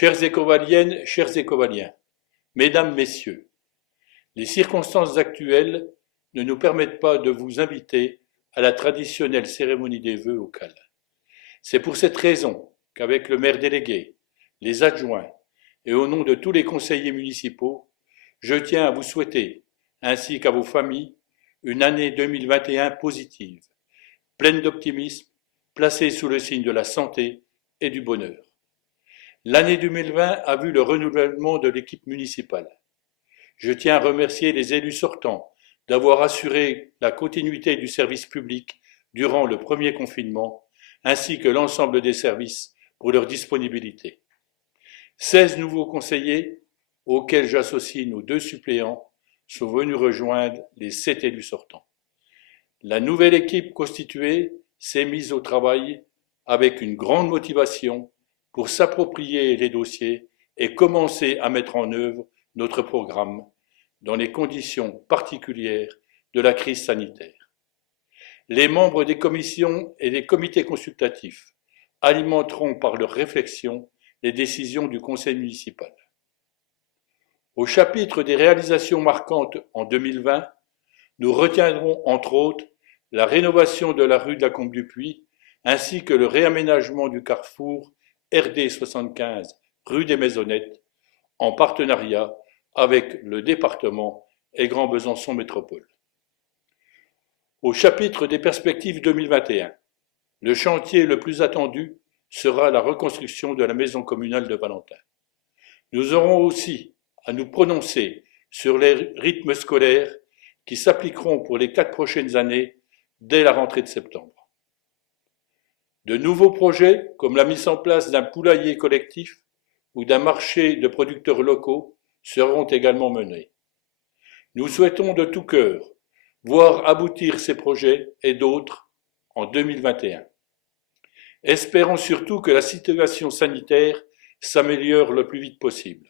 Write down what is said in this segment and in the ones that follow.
Chères écovaliennes, chers écovaliens, mesdames, messieurs, les circonstances actuelles ne nous permettent pas de vous inviter à la traditionnelle cérémonie des vœux au CAL. C'est pour cette raison qu'avec le maire délégué, les adjoints et au nom de tous les conseillers municipaux, je tiens à vous souhaiter, ainsi qu'à vos familles, une année 2021 positive, pleine d'optimisme, placée sous le signe de la santé et du bonheur. L'année 2020 a vu le renouvellement de l'équipe municipale. Je tiens à remercier les élus sortants d'avoir assuré la continuité du service public durant le premier confinement, ainsi que l'ensemble des services pour leur disponibilité. 16 nouveaux conseillers, auxquels j'associe nos 2 suppléants, sont venus rejoindre les 7 élus sortants. La nouvelle équipe constituée s'est mise au travail avec une grande motivation pour s'approprier les dossiers et commencer à mettre en œuvre notre programme dans les conditions particulières de la crise sanitaire. Les membres des commissions et des comités consultatifs alimenteront par leurs réflexions les décisions du conseil municipal. Au chapitre des réalisations marquantes en 2020, nous retiendrons entre autres la rénovation de la rue de la Combe du Puy ainsi que le réaménagement du carrefour RD 75 rue des Maisonnettes en partenariat avec le département et Grand Besançon Métropole. Au chapitre des perspectives 2021, le chantier le plus attendu sera la reconstruction de la maison communale de Valentin. Nous aurons aussi à nous prononcer sur les rythmes scolaires qui s'appliqueront pour les 4 prochaines années dès la rentrée de septembre. De nouveaux projets, comme la mise en place d'un poulailler collectif ou d'un marché de producteurs locaux, seront également menés. Nous souhaitons de tout cœur voir aboutir ces projets et d'autres en 2021. Espérons surtout que la situation sanitaire s'améliore le plus vite possible.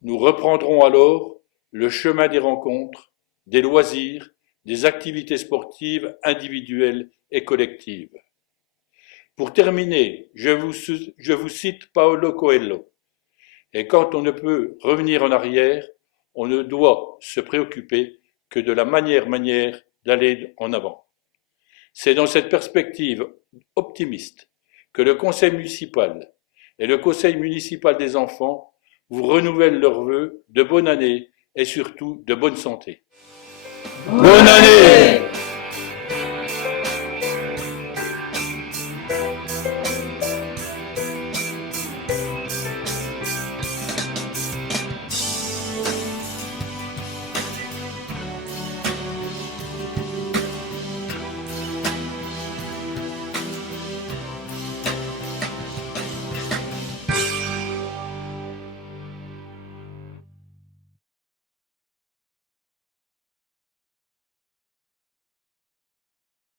Nous reprendrons alors le chemin des rencontres, des loisirs, des activités sportives individuelles et collectives. Pour terminer, je vous cite Paolo Coelho. Et quand on ne peut revenir en arrière, on ne doit se préoccuper que de la manière d'aller en avant. C'est dans cette perspective optimiste que le conseil municipal et le conseil municipal des enfants vous renouvellent leurs vœux de bonne année et surtout de bonne santé. Bonne année!